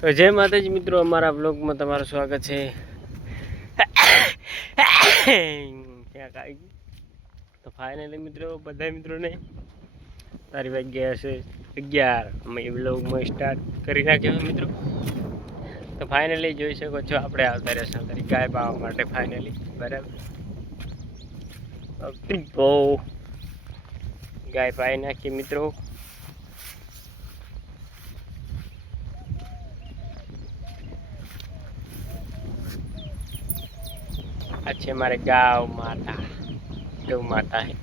તો જય માતાજી મિત્રો, અમારા બ્લોગમાં તમારું સ્વાગત છે। ક્યાંક આવી ગયું તો ફાઇનલી મિત્રો બધા મિત્રોને તારી વાગ્યા હશે 11। અમે બ્લોગમાં સ્ટાર્ટ કરી નાખ્યો મિત્રો। તો ફાઇનલી જોઈ શકો છો આપણે આવતા રહેશે તારી ગાય પાવા માટે ફાઇનલી બરાબર। બહુ ગાય પાઈ નાખી મિત્રો। अच्छे हमारे गौ माता है।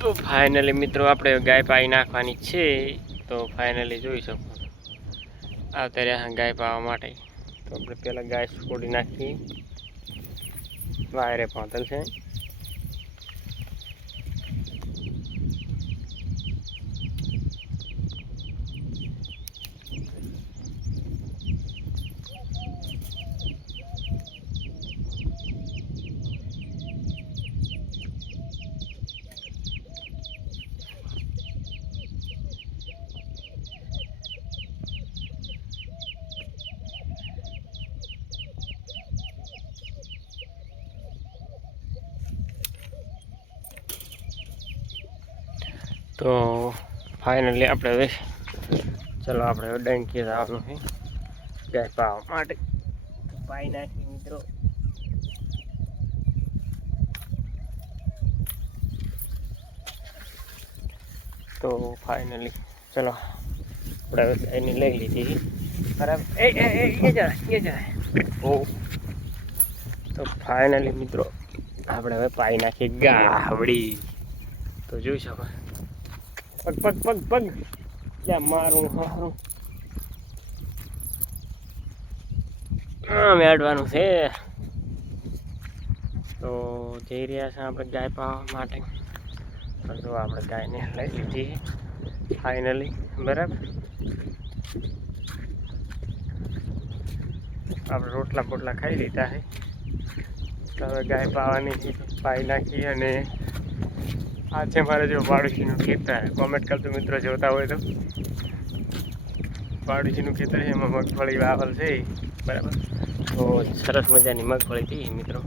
तो फाइनली मित्रों આપણે ગાય પાઈ નાખવાની છે। તો ફાઇનલી જોઈ શકો આવતા રહ્યા ગાય પાવા માટે। તો આપણે પહેલા ગાય છોડી નાખી વાયરે પાંતલ છે। तो फाइनली આપણે હવે ચલો આપણે ડંકી જવાનું છે ગાય પાવા માટે। પાઈ નાખી મિત્રો। तो फाइनली चलो આપણે ગાયને લઈ લીધી બરાબર। ये जा ओ तो फाइनली મિત્રો આપણે હવે પાઈ નાખી ગાવડી। તો જોઈ શકો पग पग पग पग क्या मारूं हारूं મેળવાનું છે। તો જઈ રહ્યા છે આપણે ગાય પાવા માટે। તો આપણે ગાયને લઈ લીધી ફાઇનલી બરાબર। આપણે રોટલા બોટલા ખાઈ લીધા છે। તો હવે ગાય પાવાની પાઈ નાખી અને આ છે મારે જો પાડોશીનું ખેતર। કોમેન્ટ કરજો મિત્રો જોતા હોય તો। પાડોશીનું ખેતર છે એમાં મગફળી વાવેલ છે બરાબર। તો સરસ મજાની મગફળી થઈ મિત્રો।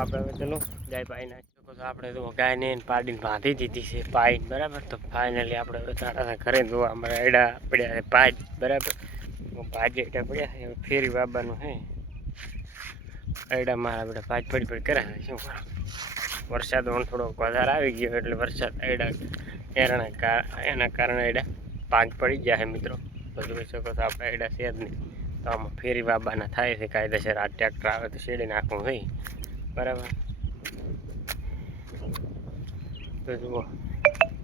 આપણે હવે ચલો ગાય પાઈ નાખી શકો છો। આપણે તો ગાયને પાડીને બાંધી દીધી છે પાઈને બરાબર। તો ફાઇનલી આપણે હવે તારા ઘરે જોવા અમારા એડા પડ્યા છે ભાજ બરાબર। ભાજ એડા પડ્યા છે ફેરી વાવવાનું છે એડા મારા બેટા ભાજ પડી પડી કરે શું કરો। વરસાદ થોડો વધારે આવી ગયો એટલે વરસાદ એના કારણે એડા ભાગ પડી ગયા છે મિત્રો। તો જોઈ શકો છો આપણે એડા છે જ નહીં। તો આમાં ફેરી વાવવાના થાય છે કાયદેસર। આ ટ્રેક્ટર આવે તો શેડી નાખવું હોય બરાબર। તો જુઓ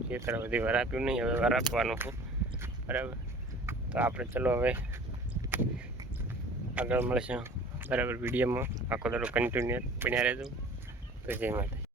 ખેતર બધી વરાપ્યું નહીં, હવે વરાપવાનું છે બરાબર। તો આપણે ચલો હવે આગળ મળશે બરાબર વિડીયોમાં। આખો દાડો કન્ટિન્યુ બન્યા રહેજો। તો જય માતા।